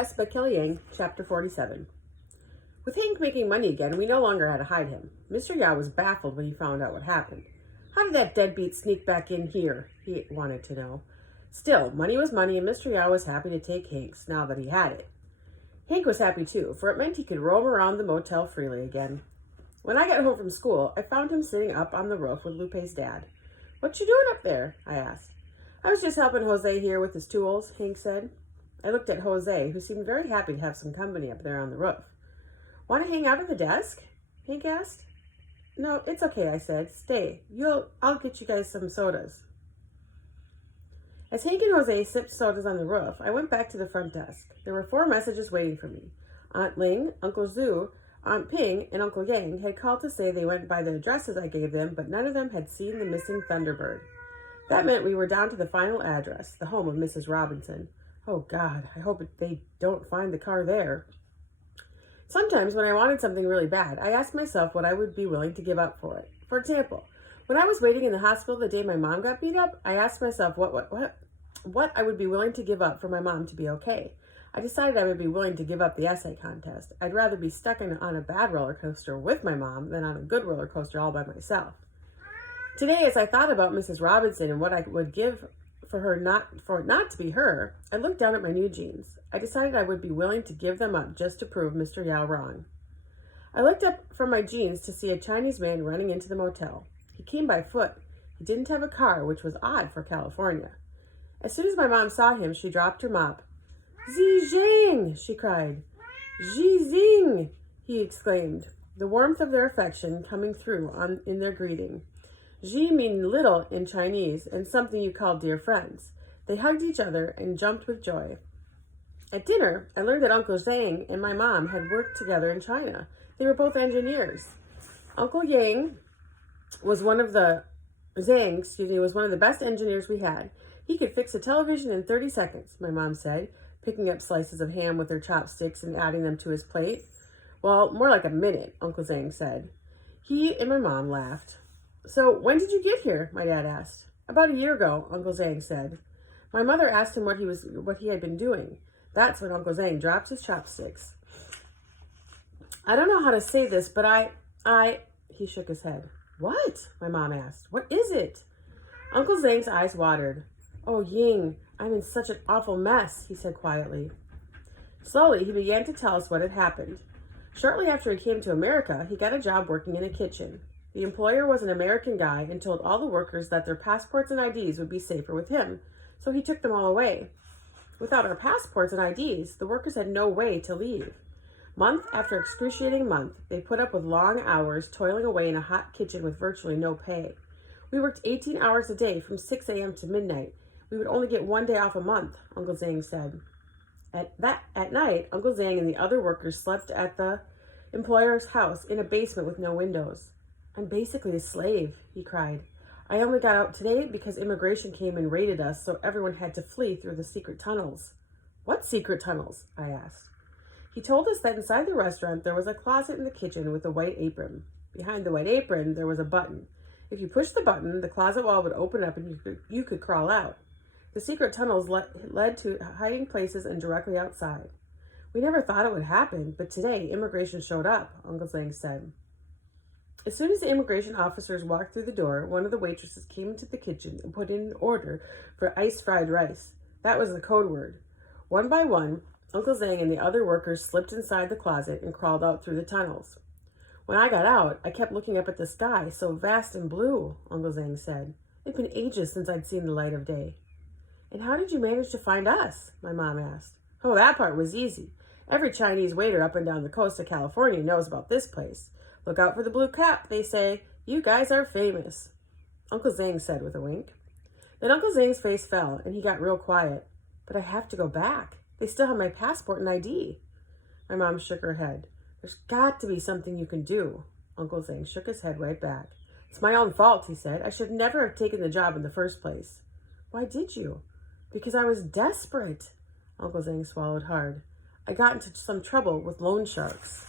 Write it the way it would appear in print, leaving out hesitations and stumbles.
West by Kelly Yang, Chapter 47. With Hank making money again, we no longer had to hide him. Mr. Yao was baffled when he found out what happened. How did that deadbeat sneak back in here? He wanted to know. Still, money was money, and Mr. Yao was happy to take Hank's now that he had it. Hank was happy too, for it meant he could roam around the motel freely again. When I got home from school, I found him sitting up on the roof with Lupe's dad. "What you doing up there?" I asked. "I was just helping Jose here with his tools," Hank said. I looked at Jose, who seemed very happy to have some company up there on the roof. "Want to hang out at the desk?" Hank asked. "No, it's okay," I said. "Stay. I'll get you guys some sodas." As Hank and Jose sipped sodas on the roof, I went back to the front desk. There were 4 messages waiting for me. Aunt Ling, Uncle Zhu, Aunt Ping, and Uncle Yang had called to say they went by the addresses I gave them, but none of them had seen the missing Thunderbird. That meant we were down to the final address, the home of Mrs. Robinson. Oh, God, I hope they don't find the car there. Sometimes when I wanted something really bad, I asked myself what I would be willing to give up for it. For example, when I was waiting in the hospital the day my mom got beat up, I asked myself what I would be willing to give up for my mom to be okay. I decided I would be willing to give up the essay contest. I'd rather be stuck on a bad roller coaster with my mom than on a good roller coaster all by myself. Today, as I thought about Mrs. Robinson and what I would give for it not to be her, I looked down at my new jeans. I decided I would be willing to give them up just to prove Mr. Yao wrong. I looked up from my jeans to see a Chinese man running into the motel. He came by foot. He didn't have a car, which was odd for California. As soon as my mom saw him, she dropped her mop. "Zi Zhang!" she cried. "Ji Zing!" he exclaimed, the warmth of their affection coming through in their greeting. Ji means little in Chinese and something you call dear friends. They hugged each other and jumped with joy. At dinner, I learned that Uncle Zhang and my mom had worked together in China. They were both engineers. Uncle Yang was one of the best engineers we had. He could fix a television in 30 seconds, my mom said, picking up slices of ham with her chopsticks and adding them to his plate. "Well, more like a minute," Uncle Zhang said. He and my mom laughed. "So, when did you get here?" my dad asked. "About a year ago," Uncle Zhang said. My mother asked him what he had been doing. That's when Uncle Zhang dropped his chopsticks. "I don't know how to say this, but he shook his head. "What?" my mom asked. "What is it?" Uncle Zhang's eyes watered. "Oh, Ying, I'm in such an awful mess," he said quietly. Slowly, he began to tell us what had happened. Shortly after he came to America, he got a job working in a kitchen. The employer was an American guy and told all the workers that their passports and IDs would be safer with him, so he took them all away. Without our passports and IDs, the workers had no way to leave. Month after excruciating month, they put up with long hours toiling away in a hot kitchen with virtually no pay. We worked 18 hours a day from 6 a.m. to midnight. We would only get 1 day off a month, Uncle Zhang said. At night, Uncle Zhang and the other workers slept at the employer's house in a basement with no windows. "I'm basically a slave," he cried. "I only got out today because immigration came and raided us, so everyone had to flee through the secret tunnels." "What secret tunnels?" I asked. He told us that inside the restaurant there was a closet in the kitchen with a white apron. Behind the white apron there was a button. If you pushed the button, the closet wall would open up and you could crawl out. The secret tunnels led to hiding places and directly outside. "We never thought it would happen, but today immigration showed up," Uncle Zhang said. As soon as the immigration officers walked through the door, one of the waitresses came into the kitchen and put in an order for iced fried rice. That was the code word. One by one, Uncle Zhang and the other workers slipped inside the closet and crawled out through the tunnels. "When I got out, I kept looking up at the sky, so vast and blue," Uncle Zhang said. "It'd been ages since I'd seen the light of day." "And how did you manage to find us?" my mom asked. "Oh, that part was easy. Every Chinese waiter up and down the coast of California knows about this place. Look out for the blue cap, they say. You guys are famous," Uncle Zhang said with a wink. Then Uncle Zhang's face fell, and he got real quiet. "But I have to go back. They still have my passport and ID." My mom shook her head. "There's got to be something you can do." Uncle Zhang shook his head right back. "It's my own fault," he said. "I should never have taken the job in the first place." "Why did you?" "Because I was desperate." Uncle Zhang swallowed hard. "I got into some trouble with loan sharks."